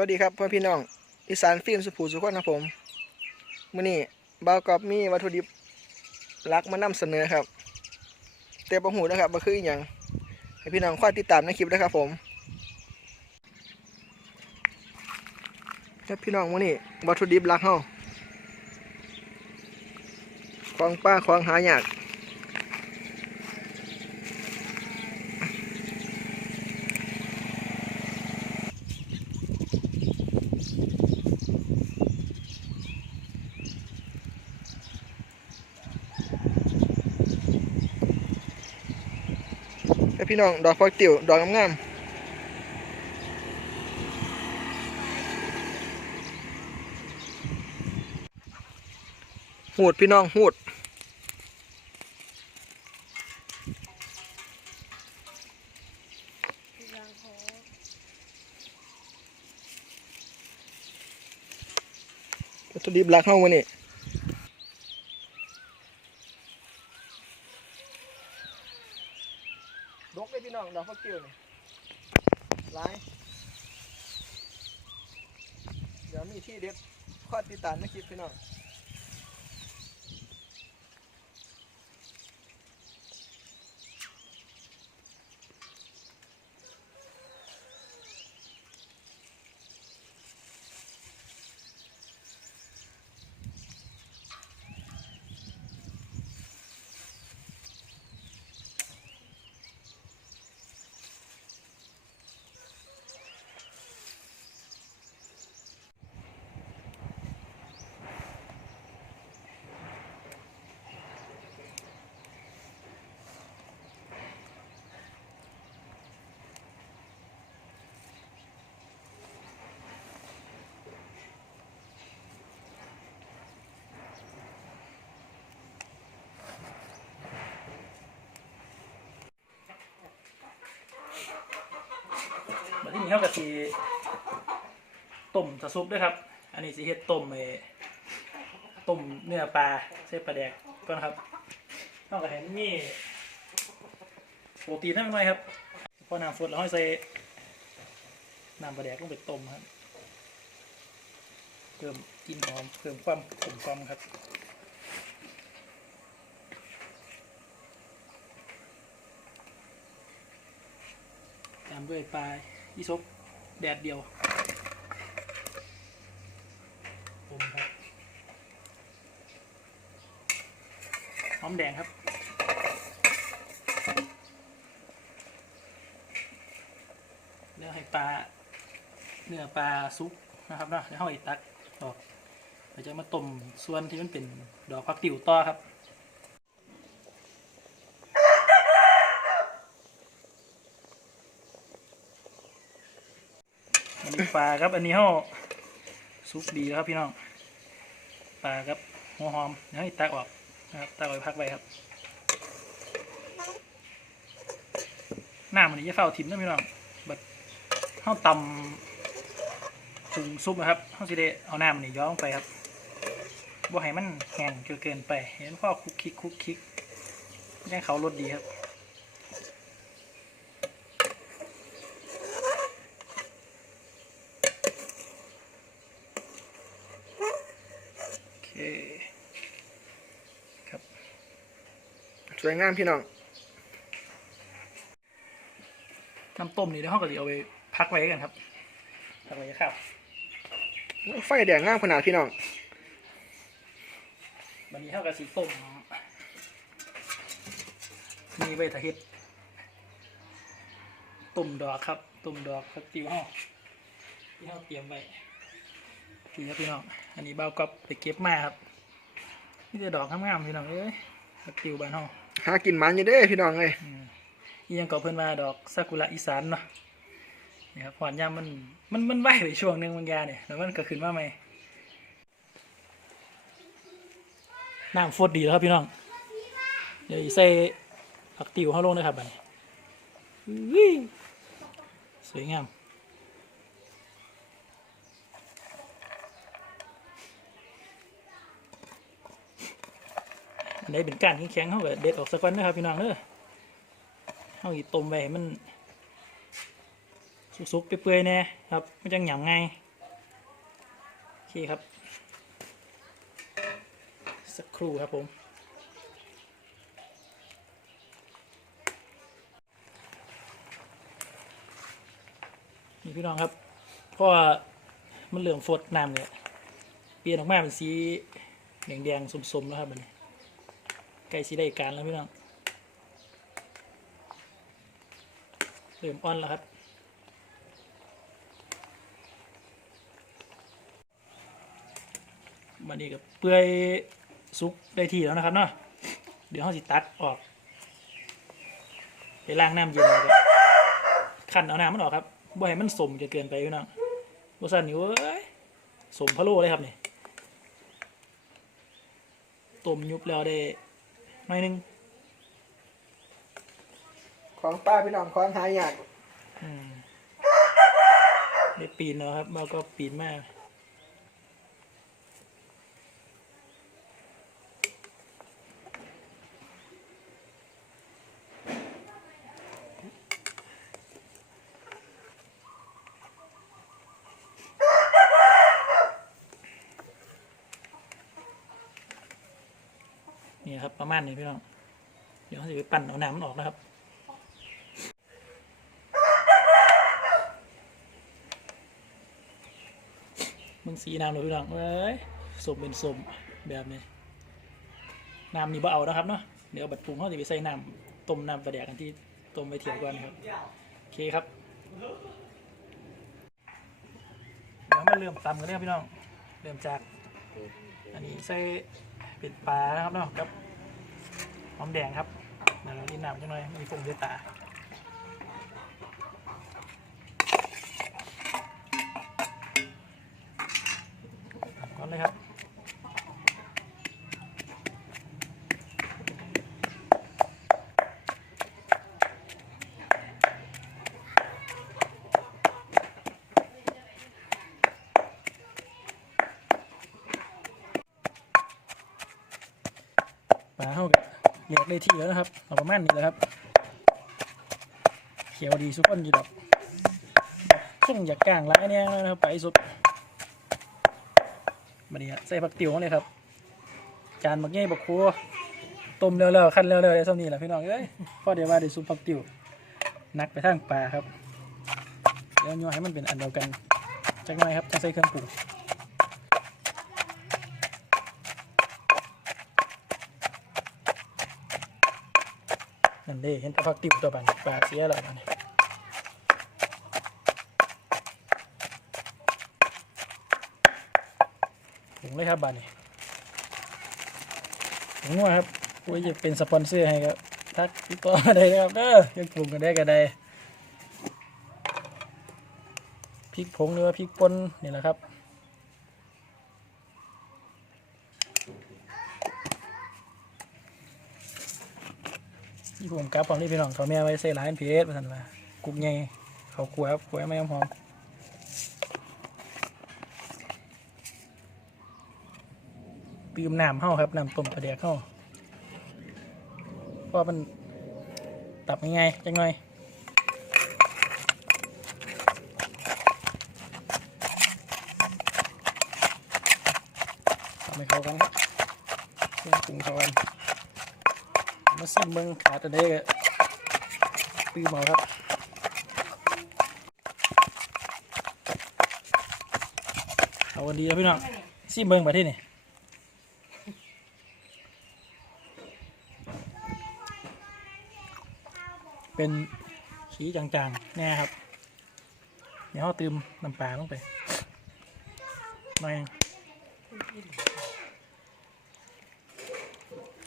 วัสดีครับพ่อพี่น้องอีสานฟิล์มสุภูสุขนครับผมมื้อนี้บ่าวกอบมีวัตถุดิบลักมานำเสนอครับ แต่บ่ฮู้นะครับว่าคืออีหยังให้พี่น้องคอยติดตามในคลิปนะครับผมครับพี่น้องมื้อนี้วัตถุดิบลักเฮาของป้าของหายาก พี่น้อง ดอกฟักติ๋วดอกงามๆหูดพี่น้องหูดวัตถุดิบหลักเข้ามานี่ดกเลยพี่น้องดอกฟักกิ้วนี่หลาย เดี๋ยวมีที่เด็ดข้อติดตาม ในคลิปพี่น้อง นี้เขาก็สิต้มจะซุปด้วยครับ อันนี้สิเฮ็ดต้มไอ้ต้มเนื้อปลาใส่ปลาแดกก่อนครับต้องก็เห็นมีโปรตีนทั้งหน่อยครับพอน้ำฟดแล้วห้อยใส่น้ำปลาแดกลงไปต้มครับเพิ่มกลิ่นหอมเพิ่มความกลมกล่อมครับตามด้วยปลา ยี่สกแดดเดียวผมครับหอมแดงครับแล้วให้ปลาเนื้อปลาซุปนะครับเนาะแล้วเอาอีตักออกเราจะมาต้มส่วนที่มันเป็นดอกพักติ๋วต่อครับ อันนี้ ปลาครับ อันนี้เขาซุปดีแล้วครับพี่น้องปลาครับหัวหอมเดี๋ยวให้ตักออกนะครับตักไว้พักไว้ครับหน้ามันนี้จะเฝ้าทิมนะพี่น้องแบบเขาตำปรุงซุปนะครับเขาสิได้เอาหน้ามันนี้ย้อนไปครับบ่ให้มันแห้งจนเกินไป เห็นพ่อคุกคิกคุกคิกยังเขารสดีครับ โอเค ครับ สวยงามพี่น้องน้ำต้มนี่เดี๋ยวเขาก็จะเอาไปพักไว้กันครับพักไว้ครับไฟแดงงามขนาดพี่น้องวันนี้เขาก็สีต้มมีใบตะเฮ็ดต้มดอกครับต้มดอกครับติวห่อที่เขาเตรียมไว้พี่ครับพี่น้อง อันนี้เบาวกับไปเก็บมาครับนี่จะดอกงามๆพี่น้องเอ้ยครับติวบ้านห่อ หากินมันอยู่เด้พี่น้องเลยอียังก็เพิ่นว่าดอกซากุระอีสานเนาะนี่ครับหอนยามมันมันมันไหวไปช่วงหนึ่งบางยาเนี่ยแล้วมันก็ขึ้นมาใหมน้ำฟดดีแล้วครับพี่น้องเดี๋ยวใส่ผักติ๋วเข้าลงนะครับบัดนี้สวยงาม อันไหนเป็นก้านแข็งๆเขาก็เด็ดออกสักวันนะครับพี่น้องเด้อเอาอีต้มไว้มัน สุกๆเปื่อยๆแน่ครับมันจังหยำไงายครับ สักครู่ครับผมนี่พี่น้องครับเพราะมันเหลืองฟดน้ำเนี่ยเปลี่ยนออกมาเป็นสีแดงๆสมๆแล้วครับมัน ใกล้สีได้การแล้วพี่น้องเริ่มอ่อนแล้วครับมันนี้ก็เปื่อยสุกได้ที่แล้วนะครับเนาะเดี๋ยวเราสิตักออกไปล้างน้ำเย็นแล้วก็ขันเอาน้ำมันออกครับบ่ให้มันสมจะเกินไปพี่น้องบ่สั่นนี่เว้ยสมพะโล้เลยครับนี่ต้มยุบแล้วได้ หน่อยหนึงของป้าพี่น้องของหายากอืมได้ปีนแล้วครับแล้วก็ปีนมาก นี่ครับประมาณนี้พี่น้อง เดี๋ยวเราจะไปปั่นเอาน้ำมันออกนะครับ มึงสีน้ำเลยพี่น้องเอ้ยสมเป็นสมแบบนี้ น้ำนี่บ่เอานะครับเนาะ เดี๋ยวเอาบัดปรุงเขาจะไปใส่น้ำต้มน้ำปลาแดกกันที่ต้มไปเถียวก่อนครับ โอเคครับ เดี๋ยวมาเริ่มตำกันเลยครับพี่น้อง เริ่มจาก อันนี้ใส่ ปิดปลานะครับเนาะกับหอมแดงครับเดี๋ยวเราดินน้ำจังหน่อยมีฟงเดือตา ก่อนเลยครับ ปลาเข้ากับแยกได้ที่แล้วนะครับเอาประมาณนี้แหละครับ เขียวดีสุกคนอยู่ดอกช่วงอยากกลางร้ายเนี่ยนะครับไปสุดมาเนี่ยใส่ผักติ๋วเลยครับ จานบักเง่บักครัวต้มเร็วๆขั้นเร็วๆได้เท่านี้แหละพี่น้องเอ้ยพ่อเดี๋ยวว่าได้ซุปผักติ๋วนักไปทางปลาครับ เดี๋ยวย่อยให้มันเป็นอันเดียวกันจักหน่อยครับจะใส่เครื่องปรุง นั่นเด้เห็นแต่พักติวตัวบันปลาเสียแล้วบันถึงเลยครับบันนี่ถึงว่าครับว่าจะเป็นสปอนเซอร์ให้ครับทักติดต่อมาได้ครับเด้อยังปรุงกันได้ก็ได้พริกผงหรือว่าพริกป่นนี่แหละครับ ผมกลับของที่พี่น้องเขาแม่ไว้ใส่ร้านเพจมาสั่นว่ากุ๊กไงเขาครัวครับครัวไม่หอมปีมน้ำเข้าครับน้ำต้มปลาแดกเข้าเพราะมันตับง่ายๆจังหน่อยทำให้เข้ากันครับปรุงเข้ากัน มาซิมเมืองขาดตัวเด็กปีเมาครับเอาวันดีแล้วพี่น้องซิมเมืองมาที่นี่เป็นขีจางๆ แน่ครับ เดี๋ยวเราเติมน้ำปลาลงไปหน่อยหนึ่ง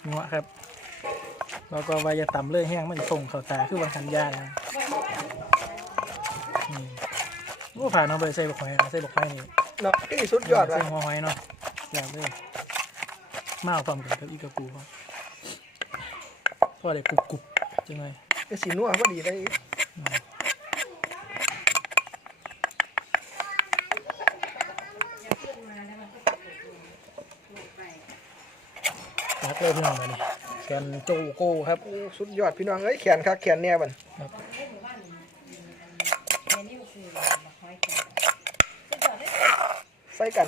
งัวครับ แล้วก็วายาต่ำเลยแห้งมันส่งเข้าตาคือวันทันยานะนี่โอ้ผ่านเอาไปใส่บกหอยนะใส่บกหอยนี่เนาะที่สุดยอดใส่ว่ะหัวหอยเนาะอยากเลยมาเอาความกันกับอีกระปูครับพอได้กรุบกรุบๆจังเลยเป็นสีนัวพอดีได้รักเลยพี่น้องมาเขนโจโก้ครับสุดยอดพี่น้องเอ้ยแขนครับแขนเน่บันครับใส่กัน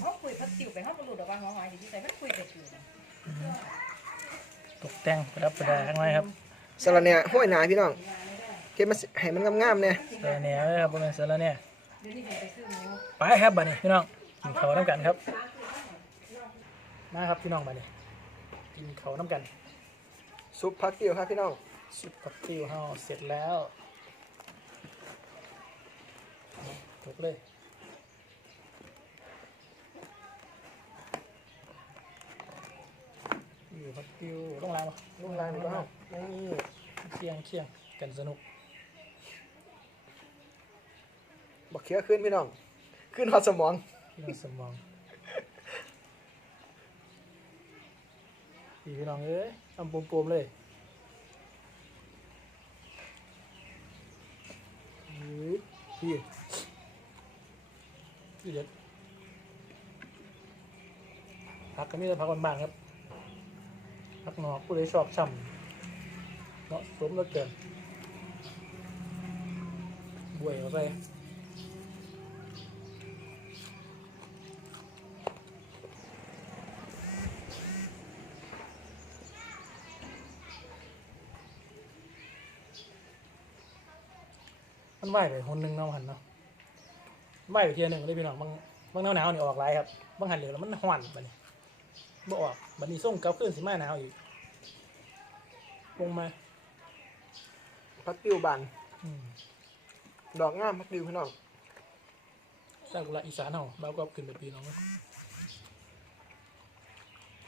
เขาคุยพัดติวไปเขาบรรลุดอกว่าหัวหอยอยู่นใส่มันคุยไปอดตกแต่งรับประดาข้างในครับสารเนี่ยห้อยหนาพี่น้องเก็บมาให้มันงามๆเนี่ยสารเนี่ยครับเป็นสารเนี่ยไปครับบัดนี้พี่น้องกิข้าวน้ำกันครับมาครับพี่น้องบันนี้ กินเขาวน้ำกัน ซุปผักกิ้วครับพี่น้องซุปผักติ้วเฮาเสร็จแล้วถูกเลยอยู่ผักติ้วต้องล้างปะลูกลางดีกว่าเฮานี่เคียงเคียงกันสนุกบักเขียขึ้นพี่น้อง ขึ้นฮอดสมองพี่น้องสมอง พี่พี่น้องเอ้ยทำปมๆเลยเฮ้ยพี่พี่เด็ดพักกันนี่จะพักบ้างๆครับพักหนอกผู้ใดชอบช่ำเหมาะสมเหลือเกินบวยเข้าไป มันไหวไปคนหนึ่งเนาะหันเนาะไหวไปเทียหนึ่งเลยพี่น้องบางบางหนาวหนาวๆนี่ออกไรครับบางหันเหลือแล้วมันห่อนบัดนี้บ่ออกบัดนี้ส่งกลับขึ้นสิมาหนาวอีกลงมาผักกิ้วบานอืมดอกงามผักกิ้วพี่น้องซากุระอีสานเฮาบ้าวก็ขึ้นไปปีน้องเนาะ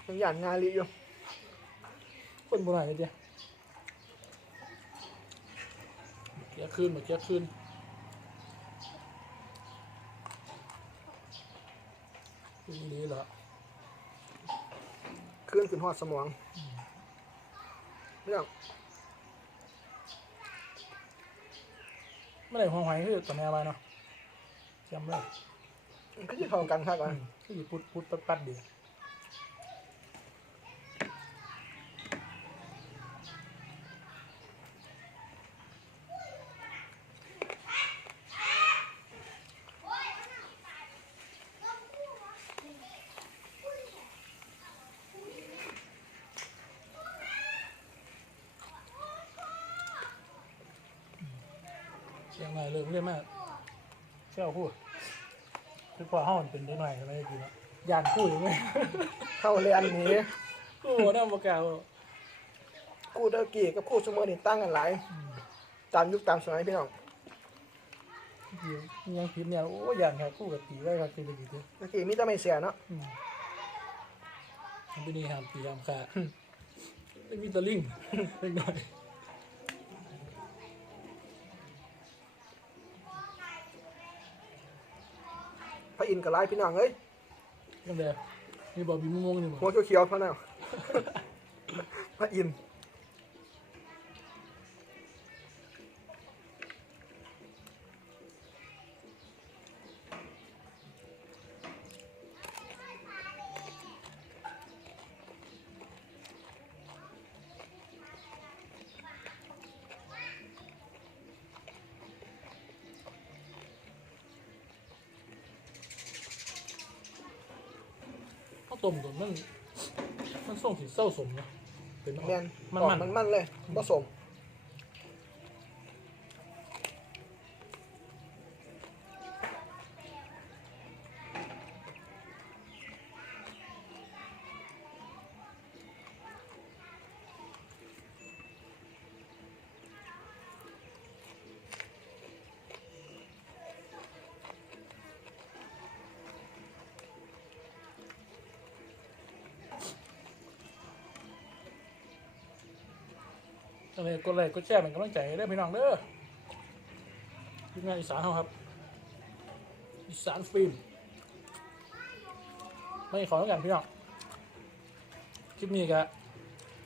ยังหยานงาลีอยู่คนโบราณเลยเดียวเกี้ยคืนมาเกี้ยคืนคืนนี้เหรอขึ้นขึ้นฮอดสมองพี่น้องเมื่อไหร่หัวหอยคือตัวแนวอะไรเนาะจำได้มันก็จะเข้ากันครับก่อนคือสิพุดพุดปัดปัดดี เชียงใหม่เริ่มเรียนมากเชี่ยวพูดคือพอห้องเป็นได้หน่อยอะไรกี่เนาะยานพูดยังไงเข้าเรียนหนี้กูหัวหน้าประกาศกูเดอร์กี้กับคู่สมอนี่ตั้งกันหลายตามยุคตามสมัยพี่น้องยังพิมพ์เนี่ยโอ้ยานครับคู่กับตีไว้ครับคือเลยกี่ทีเมื่อกี้มีแต่ไม่เสียเนาะอืมมันเป็นนี่ห้ามตีห้ามขาไม่มีตะลิงเล็กน้อย ระอินทร์กับหลายพี่น้องเอ้ยตั้งแต่มีบอบีมะม่วงนี่หมดหัวเขียวๆเขาน่ะพระอินทร์ ต้มตัวมันมันส่งถึงเศร้าสมเนาะเป็นแมนมันออกมันมันมันๆเลยผสม ตั้งแต่กดไลค์กดแชร์เป็นกำลังใจให้เด้อพี่น้องเด้อทีมงานอีสานเขาครับ อีสานฟิล์มไม่ขอแล้วกันพี่น้องคลิปนี้ก็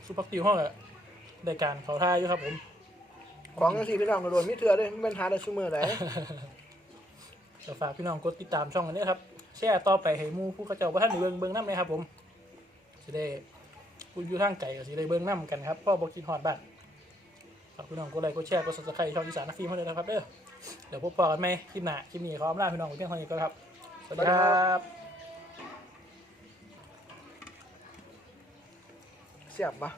ซุปเปอร์ติวห้องก็ได้การเขาท่าอยู่ครับผม ของกันสิพี่น้องโดนมีเถื่อด้วยมันเป็นหาได้ซุมือไหนก็ฝากพี่น้องกดติดตามช่องกันนี้ครับ แชร์ต่อไปให้หมู่ผู้เขาเจ้าว่าท่านได้เบิ่งเบิ่งน้ำเลยครับผมจะได้ผู้อยู่ทางไก่ก็สิได้เบิ่งน้ำกันครับพ่อบอกกินฮอดบ้านฝากพี่น้องกดไลค์กดแชร์กดซับสไครต์ช่องอีสานนักฟิล์มให้เลยนะครับเด้อเดี๋ยวพบกันไหมคลิปหน้าคลิปนี้ขออำลาพี่น้องไว้เพียงเท่านี้ก็ครับ สวัสดีครับเสียบปะ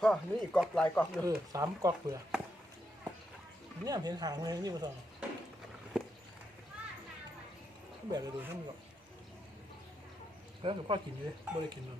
พ่อนี่อีกกอกลายกอกอยู่ออสามกอกเปลือกเนี่ยเห็นหางเลยนี่มาสองแบบเลยดูทั้งหมดแล้วหลวงพ่อกินเลยไม่ได้กินเลย